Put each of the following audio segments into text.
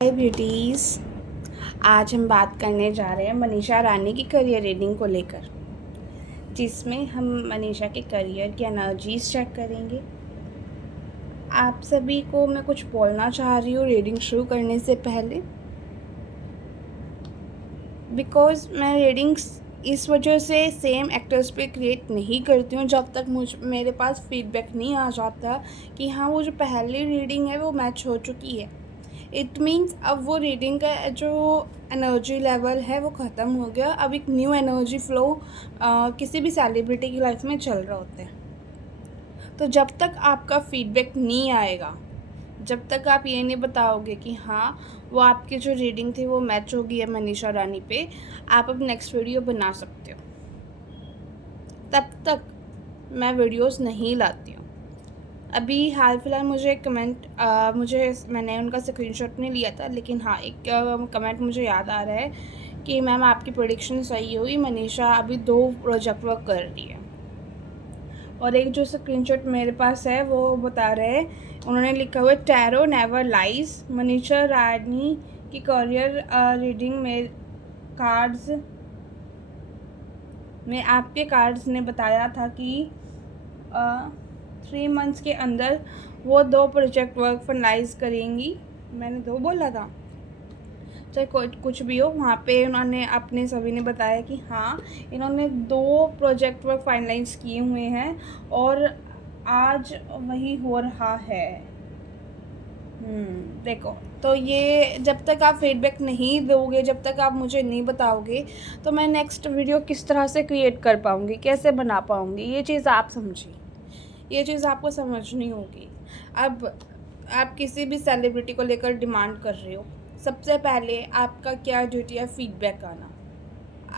हाय beauties. आज हम बात करने जा रहे हैं मनीषा रानी की करियर रीडिंग को लेकर, जिसमें हम मनीषा के करियर की एनर्जीज चेक करेंगे। आप सभी को मैं कुछ बोलना चाह रही हूँ रीडिंग शुरू करने से पहले, बिकॉज़ मैं रीडिंग्स इस वजह से सेम एक्टर्स पे क्रिएट नहीं करती हूँ जब तक मेरे पास फीडबैक नहीं आ जाता कि हाँ वो जो पहली रीडिंग है वो मैच हो चुकी है। इट मीन्स अब वो रीडिंग का जो एनर्जी लेवल है वो ख़त्म हो गया। अब एक न्यू एनर्जी फ्लो किसी भी सेलिब्रिटी की लाइफ में चल रहा होता है। तो जब तक आपका फीडबैक नहीं आएगा, जब तक आप ये नहीं बताओगे कि हाँ वो आपकी जो रीडिंग थी वो मैच हो गई है मनीषा रानी पे, आप अब नेक्स्ट वीडियो बना सकते हो, तब तक मैं वीडियोस नहीं लाती हूँ। अभी हाल फिलहाल मुझे एक कमेंट मैंने उनका स्क्रीनशॉट नहीं लिया था, लेकिन हाँ एक कमेंट मुझे याद आ रहा है कि मैम आपकी प्रेडिक्शन सही हुई, मनीषा अभी 2 प्रोजेक्ट वर्क कर रही है। और एक जो स्क्रीनशॉट मेरे पास है वो बता रहे हैं, उन्होंने लिखा हुआ है tarot never lies, Manisha Rani की करियर रीडिंग में कार्ड्स में आपके कार्ड्स ने बताया था कि 3 मंथ्स के अंदर वो 2 प्रोजेक्ट वर्क फाइनलाइज करेंगी। मैंने 2 बोला था, चाहे कुछ भी हो, वहाँ पे उन्होंने अपने सभी ने बताया कि हाँ इन्होंने 2 प्रोजेक्ट वर्क फाइनलाइज किए हुए हैं और आज वही हो रहा है। देखो, तो ये जब तक आप फीडबैक नहीं दोगे, जब तक आप मुझे नहीं बताओगे, तो मैं नेक्स्ट वीडियो किस तरह से क्रिएट कर पाऊँगी, कैसे बना पाऊँगी, ये चीज़ आप समझिए। ये चीज़ आपको समझनी होगी। अब आप किसी भी सेलिब्रिटी को लेकर डिमांड कर रहे हो, सबसे पहले आपका क्या ड्यूटी है, फीडबैक आना।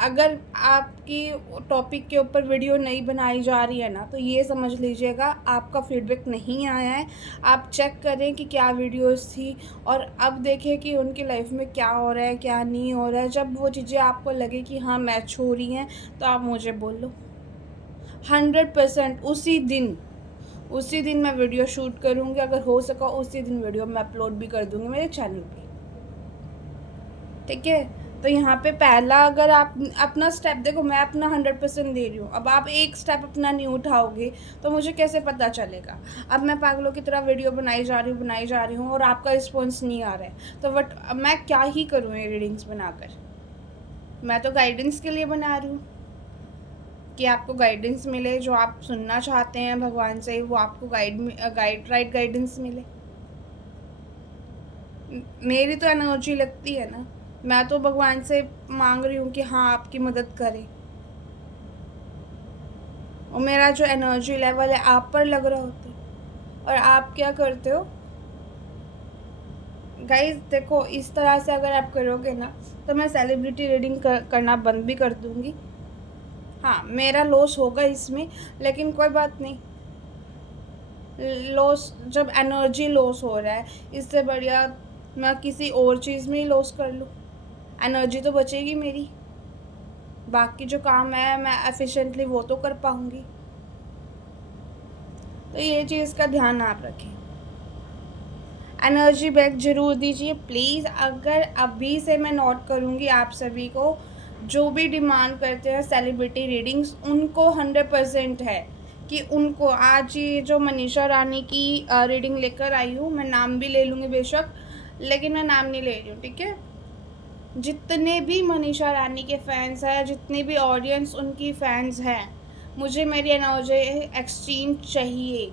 अगर आपकी टॉपिक के ऊपर वीडियो नहीं बनाई जा रही है ना, तो ये समझ लीजिएगा आपका फीडबैक नहीं आया है। आप चेक करें कि क्या वीडियोस थी और अब देखें कि उनकी लाइफ में क्या हो रहा है, क्या नहीं हो रहा है। जब वो चीज़ें आपको लगे कि हाँ मैच हो रही हैं, तो आप मुझे बोलो। 100% उसी दिन मैं वीडियो शूट करूँगी, अगर हो सका उसी दिन वीडियो मैं अपलोड भी कर दूँगी मेरे चैनल पे, ठीक है। तो यहाँ पे पहला, अगर आप अपना स्टेप देखो, मैं अपना 100% दे रही हूँ, अब आप एक स्टेप अपना नहीं उठाओगे तो मुझे कैसे पता चलेगा। अब मैं पागलों की तरह वीडियो बनाई जा रही हूँ और आपका रिस्पॉन्स नहीं आ रहा है, तो अब मैं क्या ही करूँ ये रीडिंग्स बनाकर। मैं तो गाइडेंस के लिए बना रही हूँ कि आपको गाइडेंस मिले, जो आप सुनना चाहते हैं भगवान से वो आपको राइट गाइडेंस मिले। मेरी तो एनर्जी लगती है ना, मैं तो भगवान से मांग रही हूँ कि हाँ आपकी मदद करें, और मेरा जो एनर्जी लेवल है आप पर लग रहा होता है। और आप क्या करते हो गाइस, देखो इस तरह से अगर आप करोगे ना, तो मैं सेलिब्रिटी रीडिंग करना बंद भी कर दूँगी। हाँ मेरा लॉस होगा इसमें, लेकिन कोई बात नहीं। लॉस, जब एनर्जी लॉस हो रहा है, इससे बढ़िया मैं किसी और चीज़ में ही लॉस कर लूँ, एनर्जी तो बचेगी मेरी। बाकी जो काम है मैं एफिशिएंटली वो तो कर पाऊँगी। तो ये चीज़ का ध्यान आप रखें। एनर्जी बैक ज़रूर दीजिए प्लीज़। अगर अभी से मैं नोट करूँगी आप सभी को, जो भी डिमांड करते हैं सेलिब्रिटी रीडिंग्स, उनको 100% है कि उनको आज ये जो मनीषा रानी की रीडिंग लेकर आई हूँ, मैं नाम भी ले लूँगी बेशक, लेकिन मैं नाम नहीं ले रही हूँ, ठीक है। जितने भी मनीषा रानी के फैंस हैं, जितने भी ऑडियंस उनकी फैंस हैं, मुझे मेरी एनर्जी एक्सचेंज चाहिए।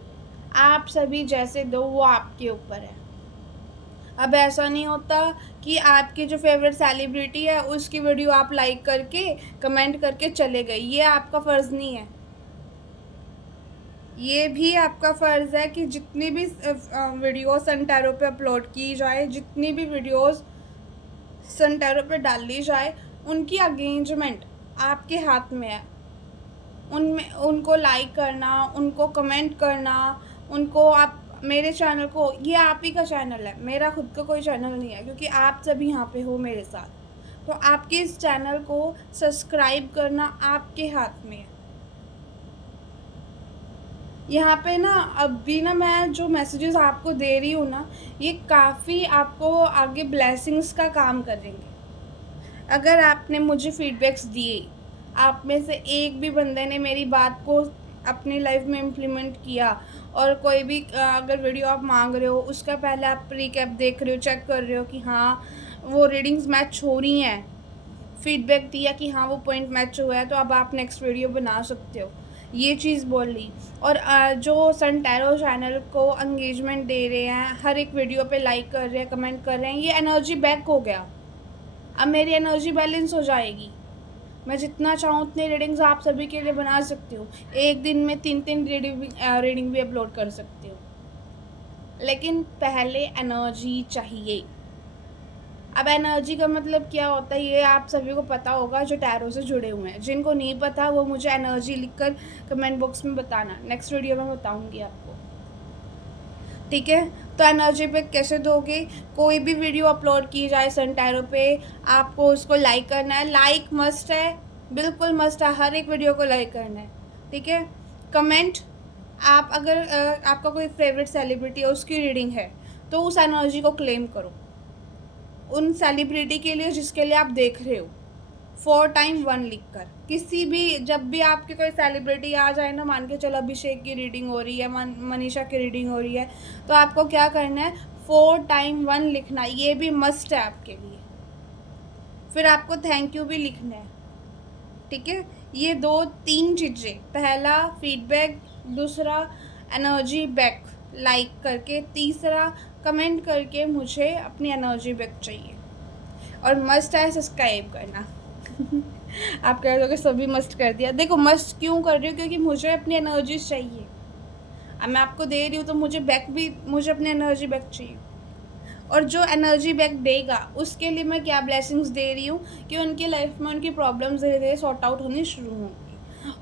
आप सभी जैसे दो वो आपके ऊपर है। अब ऐसा नहीं होता कि आपकी जो फेवरेट सेलिब्रिटी है उसकी वीडियो आप लाइक करके कमेंट करके चले गए, ये आपका फ़र्ज़ नहीं है। ये भी आपका फ़र्ज़ है कि जितनी भी वीडियो सन टैरो पे अपलोड की जाए, जितनी भी वीडियोस सन टैरो पे डाली जाए, उनकी एंगेजमेंट आपके हाथ में है। उनमें उनको लाइक करना, उनको कमेंट करना, उनको आप मेरे चैनल को, ये आप ही का चैनल है, मेरा खुद का कोई चैनल नहीं है, क्योंकि आप सभी यहाँ पे हो मेरे साथ। तो आपके इस चैनल को सब्सक्राइब करना आपके हाथ में है। यहाँ पे ना अभी ना मैं जो मैसेजेस आपको दे रही हूँ ना, ये काफ़ी आपको आगे ब्लेसिंग्स का काम करेंगे। अगर आपने मुझे फीडबैक्स दिए, आप में से एक भी बंदे ने मेरी बात को अपनी लाइफ में इम्प्लीमेंट किया, और कोई भी अगर वीडियो आप मांग रहे हो उसका पहले आप रिकैप देख रहे हो, चेक कर रहे हो कि हाँ वो रीडिंग्स मैच हो रही हैं, फीडबैक दिया कि हाँ वो पॉइंट मैच हुआ है, तो अब आप नेक्स्ट वीडियो बना सकते हो, ये चीज़ बोल ली। और जो सन टैरो चैनल को एंगेजमेंट दे रहे हैं, हर एक वीडियो पे लाइक कर रहे हैं, कमेंट कर रहे हैं, ये एनर्जी बैक हो गया। अब मेरी एनर्जी बैलेंस हो जाएगी। मैं जितना चाहूँ उतनी रीडिंग्स आप सभी के लिए बना सकती हूँ। एक दिन में 3 रीडिंग भी अपलोड कर सकती हूँ, लेकिन पहले एनर्जी चाहिए। अब एनर्जी का मतलब क्या होता है ये आप सभी को पता होगा जो टैरो से जुड़े हुए हैं। जिनको नहीं पता वो मुझे एनर्जी लिखकर कमेंट बॉक्स में बताना, नेक्स्ट वीडियो में बताऊँगी आपको, ठीक है। तो एनर्जी पे कैसे दोगे? कोई भी वीडियो अपलोड की जाए सन टैरो पे, आपको उसको लाइक करना है, लाइक मस्ट है, बिल्कुल मस्ट है, हर एक वीडियो को लाइक करना है, ठीक है। कमेंट, आप अगर आपका कोई फेवरेट सेलिब्रिटी है, उसकी रीडिंग है, तो उस एनर्जी को क्लेम करो उन सेलिब्रिटी के लिए जिसके लिए आप देख रहे हो, 4x1 लिख कर। किसी भी, जब भी आपकी कोई सेलिब्रिटी आ जाए ना, मान के चलो अभिषेक की रीडिंग हो रही है, मनीषा की रीडिंग हो रही है, तो आपको क्या करना है, 4x1 लिखना, ये भी मस्ट है आपके लिए। फिर आपको थैंक यू भी लिखना है, ठीक है। ये 2-3 चीज़ें, पहला फीडबैक, दूसरा एनर्जी बैक लाइक करके, तीसरा कमेंट करके मुझे अपनी एनर्जी बैक चाहिए, और मस्ट है सब्सक्राइब करना। आप कह दोगे सभी मस्ट कर दिया, देखो मस्ट क्यों कर रही हूँ, क्योंकि मुझे अपनी एनर्जी चाहिए। अब मैं आपको दे रही हूँ तो मुझे अपनी एनर्जी बैक चाहिए, और जो एनर्जी बैक देगा उसके लिए मैं क्या ब्लेसिंग्स दे रही हूँ कि उनकी लाइफ में उनकी प्रॉब्लम्स धीरे धीरे सॉर्ट आउट होनी शुरू होंगी।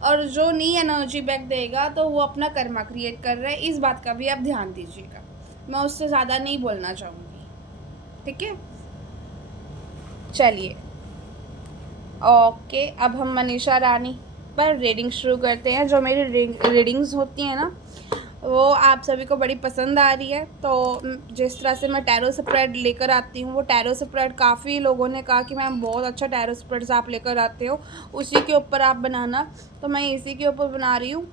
और जो नहीं एनर्जी बैक देगा तो वो अपना कर्मा क्रिएट कर रहा है, इस बात का भी आप ध्यान दीजिएगा। मैं उससे ज़्यादा नहीं बोलना चाहूँगी, ठीक है। चलिए ओके, अब हम मनीषा रानी पर रीडिंग शुरू करते हैं। जो मेरी रीडिंग्स होती हैं ना, वो आप सभी को बड़ी पसंद आ रही है। तो जिस तरह से मैं टैरो स्प्रेड लेकर आती हूँ, वो टैरो स्प्रेड काफ़ी लोगों ने कहा कि मैम बहुत अच्छा टैरो स्प्रेड्स आप लेकर आते हो, उसी के ऊपर आप बनाना। तो मैं इसी के ऊपर बना रही हूँ,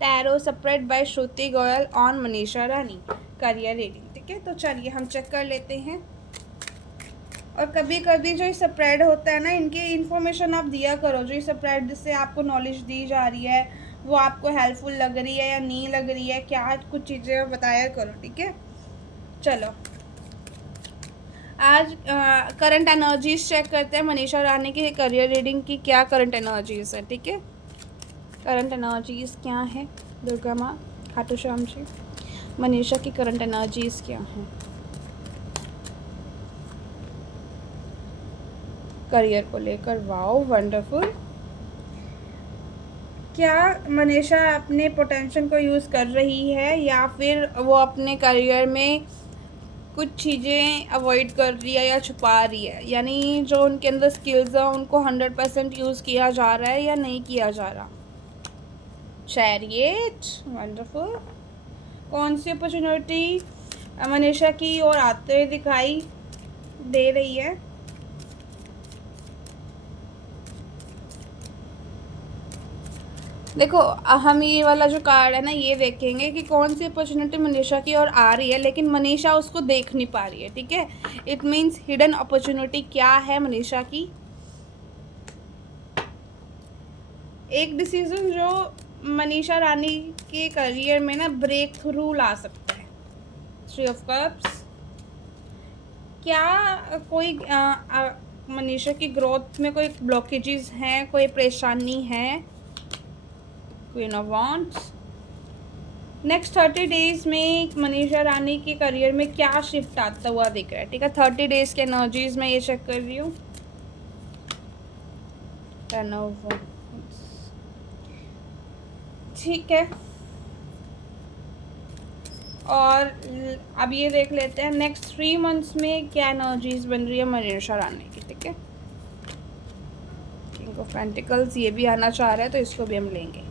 tarot spread by Shruti Goyal on Manisha Rani career reading, ठीक है। तो चलिए हम चेक कर लेते हैं। और कभी कभी जो स्प्रेड होता है ना, इनकी इन्फॉर्मेशन आप दिया करो, जो स्प्रेड से आपको नॉलेज दी जा रही है वो आपको हेल्पफुल लग रही है या नहीं लग रही है, क्या कुछ चीज़ें बताया करो, ठीक है। चलो आज करंट एनर्जीज चेक करते हैं मनीषा रानी की करियर रीडिंग की, क्या करंट एनर्जीज है, ठीक है। करंट एनर्जीज क्या है, दुर्गा माँ, खाटू श्याम जी, मनीषा की करंट एनर्जीज क्या हैं करियर को लेकर। Wow wonderful. क्या मनीषा अपने पोटेंशियल को यूज़ कर रही है, या फिर वो अपने करियर में कुछ चीज़ें अवॉइड कर रही है या छुपा रही है, यानी जो उनके अंदर स्किल्स हैं उनको 100% यूज़ किया जा रहा है या नहीं किया जा रहा। Chariot, wonderful. कौन सी अपॉर्चुनिटी मनीषा की ओर आते हुए दिखाई दे रही है? देखो हम ये वाला जो कार्ड है ना, ये देखेंगे कि कौन सी अपॉर्चुनिटी मनीषा की ओर आ रही है, लेकिन मनीषा उसको देख नहीं पा रही है, ठीक है। इट मीन्स हिडन अपॉर्चुनिटी क्या है मनीषा की। एक डिसीजन जो मनीषा रानी के करियर में ना ब्रेक थ्रू ला सकता है। 3 ऑफ कप्स। क्या कोई मनीषा की ग्रोथ में कोई ब्लॉकेजेस हैं, कोई परेशानी है? Queen of wands. Next 30 days में मनीषा रानी के करियर में क्या शिफ्ट आता हुआ दिख रहा है, ठीक है। 30 डेज के एनर्जीज में ये चेक कर रही हूँ। 10 ऑफ वांड्स, ठीक है। और अब ये देख लेते हैं नेक्स्ट 3 मंथ्स में क्या एनर्जीज बन रही है मनीषा रानी की, ठीक है। किंग ऑफ पेंटिकल्स, ये भी आना चाह रहा है तो इसको भी हम लेंगे।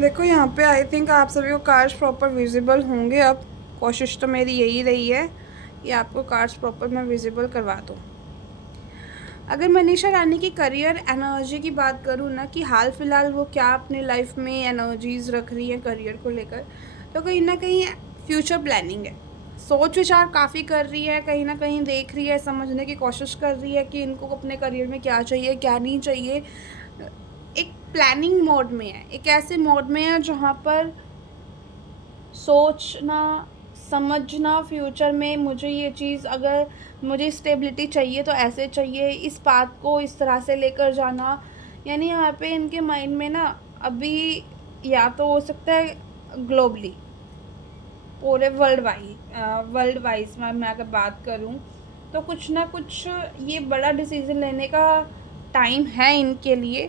देखो यहाँ पे आई थिंक आप सभी को कार्ड्स प्रॉपर विजिबल होंगे। अब कोशिश तो मेरी यही रही है कि आपको कार्ड्स प्रॉपर मैं विजिबल करवा दूँ। अगर मनीषा रानी की करियर एनर्जी की बात करूँ ना, कि हाल फिलहाल वो क्या अपने लाइफ में एनर्जीज रख रही है करियर को लेकर, तो कहीं ना कहीं फ्यूचर प्लानिंग है। सोच विचार काफ़ी कर रही है, कहीं ना कहीं देख रही है, समझने की कोशिश कर रही है कि इनको अपने करियर में क्या चाहिए क्या नहीं चाहिए। एक प्लानिंग मोड में है, एक ऐसे मोड में है जहाँ पर सोचना समझना फ्यूचर में मुझे ये चीज़, अगर मुझे स्टेबिलिटी चाहिए तो ऐसे चाहिए, इस बात को इस तरह से लेकर जाना। यानी यहाँ पे इनके माइंड में ना अभी या तो हो सकता है ग्लोबली पूरे वर्ल्ड वाइज में मैं अगर बात करूँ तो कुछ ना कुछ ये बड़ा डिसीज़न लेने का टाइम है इनके लिए।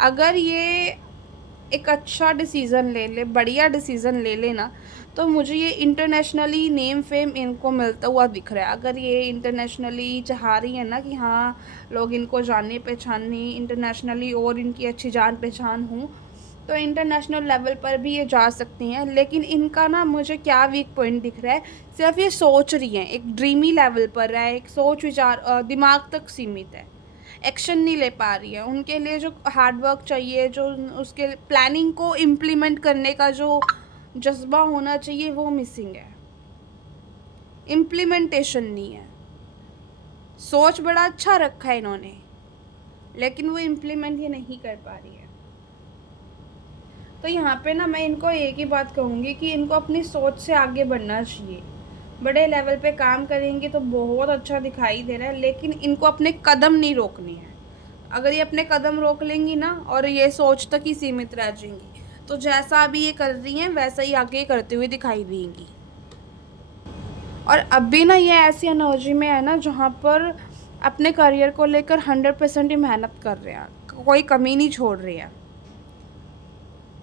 अगर ये एक अच्छा डिसीज़न ले ले, बढ़िया डिसीज़न ले लेना, तो मुझे ये इंटरनेशनली नेम फेम इनको मिलता हुआ दिख रहा है। अगर ये इंटरनेशनली चाह रही है ना कि हाँ लोग इनको जाने पहचाने इंटरनेशनली और इनकी अच्छी जान पहचान हो, तो इंटरनेशनल लेवल पर भी ये जा सकती हैं। लेकिन इनका ना मुझे क्या वीक पॉइंट दिख रहा है, सिर्फ ये सोच रही हैं, एक ड्रीमी लेवल पर है, एक सोच विचार दिमाग तक सीमित है, एक्शन नहीं ले पा रही है। उनके लिए जो हार्ड वर्क चाहिए, जो उसके प्लानिंग को इम्प्लीमेंट करने का जो जज्बा होना चाहिए वो मिसिंग है, इम्प्लीमेंटेशन नहीं है। सोच बड़ा अच्छा रखा है इन्होंने, लेकिन वो इम्प्लीमेंट ये नहीं कर पा रही है। तो यहाँ पे ना मैं इनको एक ही बात कहूँगी कि इनको अपनी सोच से आगे बढ़ना चाहिए। बड़े लेवल पे काम करेंगे तो बहुत अच्छा दिखाई दे रहा है, लेकिन इनको अपने कदम नहीं रोकने हैं। अगर ये अपने कदम रोक लेंगी ना और ये सोच तक ही सीमित रह जाएंगी, तो जैसा अभी ये कर रही हैं वैसा ही आगे करते हुए दिखाई देंगी। और अभी ना ये ऐसी एनर्जी में है ना जहाँ पर अपने करियर को लेकर 100% ही मेहनत कर रहे हैं, कोई कमी नहीं छोड़ रहे हैं।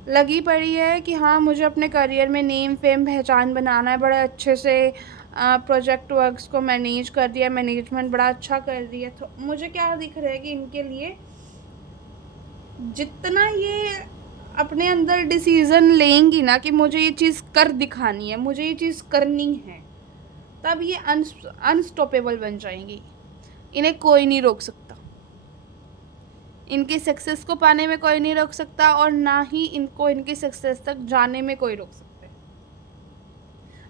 लगी पड़ी है कि हाँ मुझे अपने करियर में नेम फेम पहचान बनाना है, बड़े अच्छे से प्रोजेक्ट वर्क्स को मैनेज कर दिया, मैनेजमेंट बड़ा अच्छा कर दिया। तो मुझे क्या दिख रहा है कि इनके लिए जितना ये अपने अंदर डिसीज़न लेंगी ना कि मुझे ये चीज़ कर दिखानी है, मुझे ये चीज़ करनी है, तब ये अनस्टॉपेबल बन जाएंगी। इन्हें कोई नहीं रोक सकता, इनकी सक्सेस को पाने में कोई नहीं रोक सकता, और ना ही इनको इनकी सक्सेस तक जाने में कोई रोक सकता है।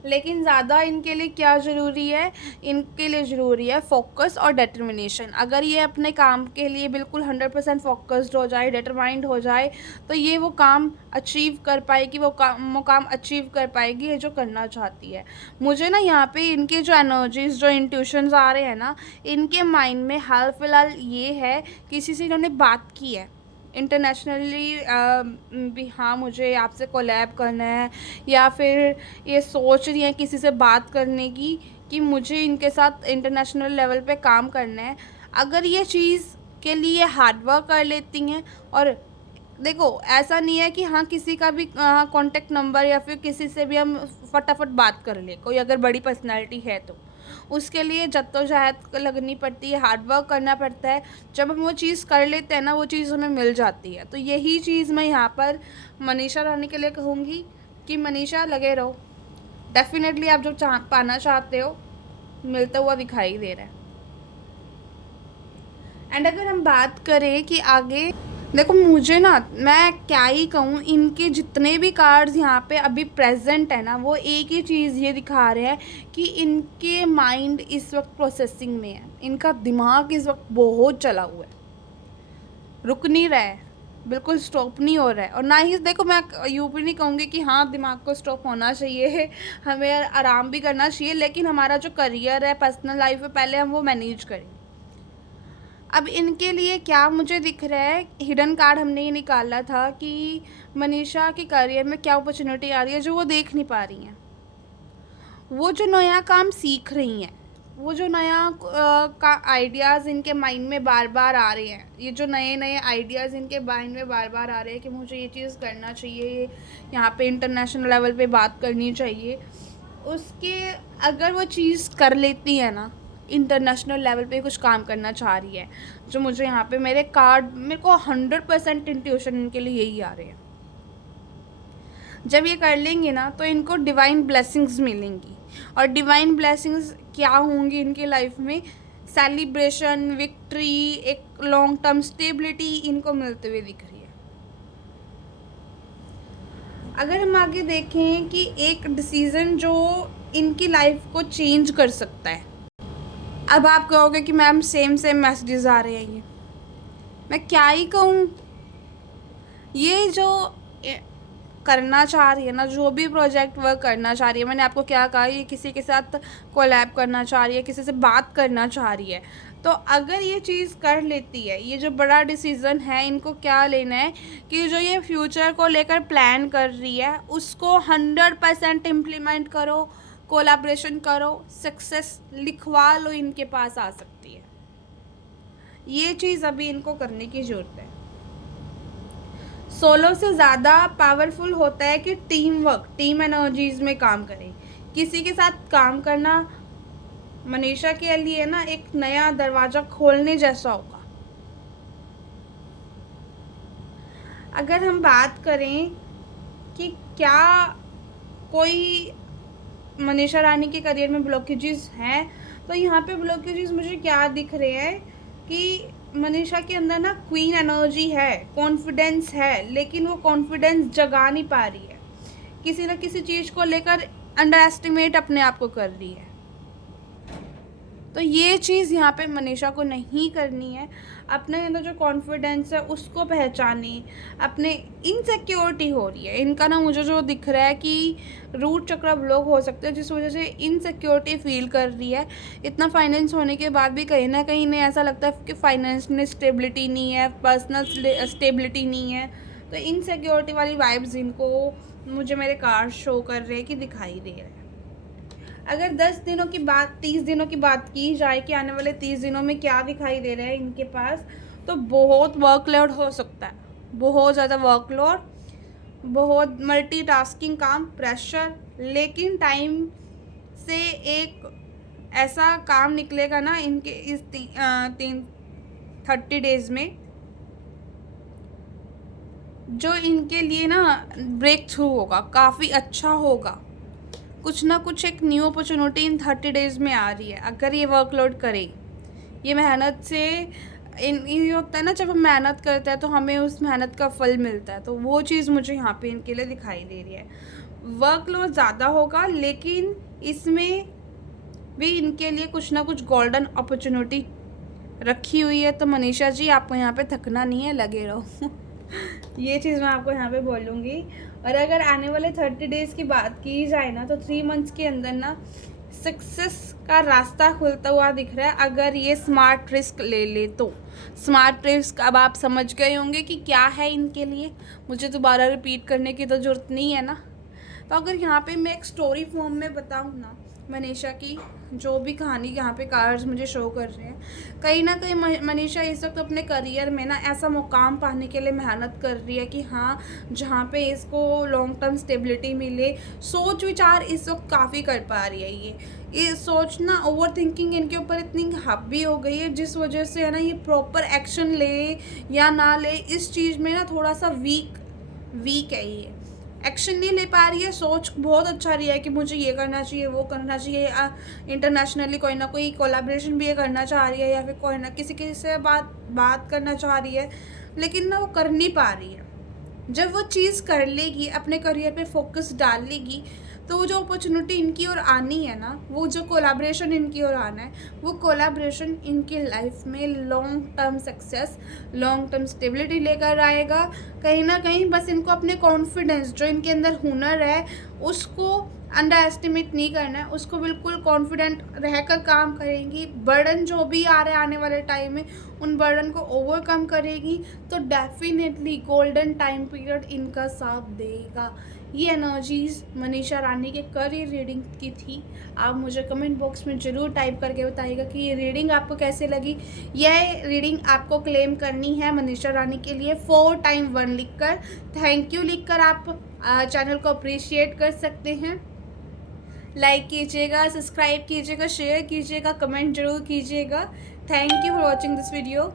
लेकिन ज़्यादा इनके लिए क्या ज़रूरी है, इनके लिए ज़रूरी है फोकस और डिटर्मिनेशन। अगर ये अपने काम के लिए बिल्कुल 100% फोकस्ड हो जाए, डिटरमाइंड हो जाए, तो ये वो काम अचीव कर पाएगी, वो काम अचीव कर पाएगी ये जो करना चाहती है। मुझे ना यहाँ पे इनके जो एनर्जीज, जो इंट्यूशंस आ रहे हैं ना, इनके माइंड में हाल फिलहाल ये है, किसी से इन्होंने बात की है इंटरनेशनली भी, हाँ मुझे आपसे कोलैब करना है, या फिर ये सोच रही हैं किसी से बात करने की कि मुझे इनके साथ इंटरनेशनल लेवल पे काम करना है। अगर ये चीज़ के लिए हार्ड वर्क कर लेती हैं, और देखो ऐसा नहीं है कि हाँ किसी का भी कॉन्टेक्ट नंबर या फिर किसी से भी हम फटाफट बात कर ले, कोई अगर बड़ी पर्सनैलिटी है तो उसके लिए जद्दोजहद लगनी पड़ती है, हार्ड वर्क करना पड़ता है। जब हम वो चीज़ कर लेते हैं ना, वो चीज़ हमें मिल जाती है। तो यही चीज़ मैं यहाँ पर मनीषा रानी के लिए कहूँगी कि मनीषा लगे रहो, डेफिनेटली आप जो पाना चाहते हो मिलता हुआ दिखाई दे रहा है। एंड अगर हम बात करें कि आगे, देखो मुझे ना, मैं क्या ही कहूँ, इनके जितने भी कार्ड्स यहाँ पे अभी प्रेजेंट है ना, वो एक ही चीज़ ये दिखा रहे हैं कि इनके माइंड इस वक्त प्रोसेसिंग में है, इनका दिमाग इस वक्त बहुत चला हुआ है, रुक नहीं रहा है, बिल्कुल स्टॉप नहीं हो रहा है। और ना ही देखो मैं यूँ भी नहीं कहूँगी कि हाँ दिमाग को स्टॉप होना चाहिए, हमें आराम भी करना चाहिए, लेकिन हमारा जो करियर है, पर्सनल लाइफ है, पहले हम वो मैनेज करें। अब इनके लिए क्या मुझे दिख रहा है, हिडन कार्ड हमने ये निकाला था कि मनीषा के करियर में क्या अपॉर्चुनिटी आ रही है जो वो देख नहीं पा रही हैं। वो जो नया काम सीख रही हैं, वो जो नया का आइडियाज़ इनके माइंड में बार बार आ रहे हैं, ये जो नए नए आइडियाज़ इनके माइंड में बार बार आ रहे हैं कि मुझे ये चीज़ करना चाहिए, यहाँ पे इंटरनेशनल लेवल पे बात करनी चाहिए, उसके अगर वो चीज़ कर लेती है ना, इंटरनेशनल लेवल पे कुछ काम करना चाह रही है, जो मुझे यहाँ पे मेरे को 100% इंट्यूशन इनके लिए यही आ रहे हैं। जब ये कर लेंगे ना तो इनको डिवाइन ब्लेसिंग्स मिलेंगी, और डिवाइन ब्लेसिंग्स क्या होंगी इनकी लाइफ में, सेलिब्रेशन, विक्ट्री, एक लॉन्ग टर्म स्टेबिलिटी इनको मिलते हुए दिख रही है। अगर हम आगे देखें कि एक डिसीज़न जो इनकी लाइफ को चेंज कर सकता है। अब आप कहोगे कि मैम सेम मैसेजेस आ रहे हैं, ये मैं क्या ही कहूँ। ये जो करना चाह रही है ना, जो भी प्रोजेक्ट वर्क करना चाह रही है, मैंने आपको क्या कहा, ये किसी के साथ कोलैब करना चाह रही है, किसी से बात करना चाह रही है, तो अगर ये चीज़ कर लेती है, ये जो बड़ा डिसीज़न है, इनको क्या लेना है कि जो ये फ्यूचर को लेकर प्लान कर रही है उसको 100% इम्प्लीमेंट करो, कोलैबोरेशन करो, सक्सेस लिखवा लो, इनके पास आ सकती है। ये चीज़ अभी इनको करने की ज़रूरत है। सोलो से ज़्यादा पावरफुल होता है कि टीम वर्क, टीम एनर्जीज में काम करें। किसी के साथ काम करना मनीषा के लिए ना एक नया दरवाज़ा खोलने जैसा होगा। अगर हम बात करें कि क्या कोई मनीषा रानी के करियर में ब्लॉकेजेस हैं, तो यहाँ पे ब्लॉकेजेस मुझे क्या दिख रहे हैं कि मनीषा के अंदर ना क्वीन एनर्जी है, कॉन्फिडेंस है, लेकिन वो कॉन्फिडेंस जगा नहीं पा रही है, किसी न किसी चीज़ को लेकर अंडर एस्टिमेट अपने आप को कर रही है। तो ये चीज़ यहाँ पे मनीषा को नहीं करनी है। अपने अंदर जो कॉन्फिडेंस है उसको पहचाने। अपने इनसिक्योरिटी हो रही है इनका ना, मुझे जो दिख रहा है कि रूट चक्र ब्लॉक हो सकता है, जिस वजह से इनसिक्योरिटी फील कर रही है। इतना फाइनेंस होने के बाद भी कहीं ना कहीं इन्हें ऐसा लगता है कि फाइनेंस में स्टेबिलिटी नहीं है, पर्सनल स्टेबिलिटी नहीं है। तो इनसिक्योरिटी वाली वाइब्स इनको मुझे मेरे कार्ड शो कर रहे हैं कि दिखाई दे रहे हैं। अगर 10 दिनों की बात, 30 दिनों की बात की जाए कि आने वाले 30 दिनों में क्या दिखाई दे रहा है इनके पास, तो बहुत वर्कलोड हो सकता है, बहुत ज़्यादा वर्कलोड, बहुत मल्टीटास्किंग काम, प्रेशर, लेकिन टाइम से एक ऐसा काम निकलेगा ना इनके इस 30 डेज़ में, जो इनके लिए ना ब्रेक थ्रू होगा, काफ़ी अच्छा होगा। कुछ ना कुछ एक न्यू अपॉर्चुनिटी इन 30 डेज़ में आ रही है। अगर ये वर्कलोड करे, ये मेहनत से ये होता है ना, जब हम मेहनत करते हैं तो हमें उस मेहनत का फल मिलता है, तो वो चीज़ मुझे यहाँ पे इनके लिए दिखाई दे रही है। वर्कलोड ज़्यादा होगा, लेकिन इसमें भी इनके लिए कुछ ना कुछ गोल्डन अपॉर्चुनिटी रखी हुई है। तो मनीषा जी, आपको यहाँ पे थकना नहीं है, लगे रहो। ये चीज़ मैं आपको यहाँ पे बोलूँगी। और अगर आने वाले 30 डेज़ की बात की जाए ना, तो 3 मंथ्स के अंदर ना सक्सेस का रास्ता खुलता हुआ दिख रहा है, अगर ये स्मार्ट रिस्क ले ले तो। स्मार्ट रिस्क अब आप समझ गए होंगे कि क्या है इनके लिए, मुझे दोबारा रिपीट करने की तो ज़रूरत नहीं है ना। तो अगर यहाँ पे मैं एक स्टोरी फॉर्म में बताऊँ ना, मनीषा की जो भी कहानी यहाँ पे कार्ड्स मुझे शो कर रहे हैं, कहीं ना कहीं मनीषा इस वक्त अपने करियर में ना ऐसा मुकाम पाने के लिए मेहनत कर रही है कि हाँ, जहाँ पे इसको लॉन्ग टर्म स्टेबिलिटी मिले। सोच विचार इस वक्त काफ़ी कर पा रही है। ये सोचना, ओवर थिंकिंग इनके ऊपर इतनी हावी हो गई है, जिस वजह से है ना ये प्रॉपर एक्शन ले या ना ले, इस चीज़ में ना थोड़ा सा वीक है। ये एक्शन नहीं ले पा रही है। सोच बहुत अच्छा रही है कि मुझे ये करना चाहिए, वो करना चाहिए, इंटरनेशनली कोई ना कोई कोलैबोरेशन भी ये करना चाह रही है, या फिर कोई ना किसी से बात करना चाह रही है, लेकिन ना वो कर नहीं पा रही है। जब वो चीज़ कर लेगी, अपने करियर पे फोकस डाल लेगी, तो वो जो अपॉर्चुनिटी इनकी ओर आनी है ना, वो जो कोलैबोरेशन इनकी ओर आना है, वो कोलैबोरेशन इनकी लाइफ में long term success, long term stability लेकर आएगा। कहीं ना कहीं बस इनको अपने कॉन्फिडेंस, जो इनके अंदर हुनर है, उसको अंडर एस्टिमेट नहीं करना है, उसको बिल्कुल कॉन्फिडेंट रहकर काम करेंगी। बर्डन जो भी आ रहा है आने वाले टाइम में, उन बर्डन को ओवरकम करेगी, तो डेफिनेटली गोल्डन टाइम पीरियड इनका साथ देगा। ये एनर्जीज़ मनीषा रानी के करियर रीडिंग की थी। आप मुझे कमेंट बॉक्स में ज़रूर टाइप करके बताइएगा कि ये रीडिंग आपको कैसे लगी। यह रीडिंग आपको क्लेम करनी है मनीषा रानी के लिए 4 टाइम 1 लिखकर, थैंक यू लिखकर आप चैनल को अप्रिशिएट कर सकते हैं। लाइक कीजिएगा, सब्सक्राइब कीजिएगा, शेयर कीजिएगा, कमेंट जरूर कीजिएगा। Thank you for watching this video.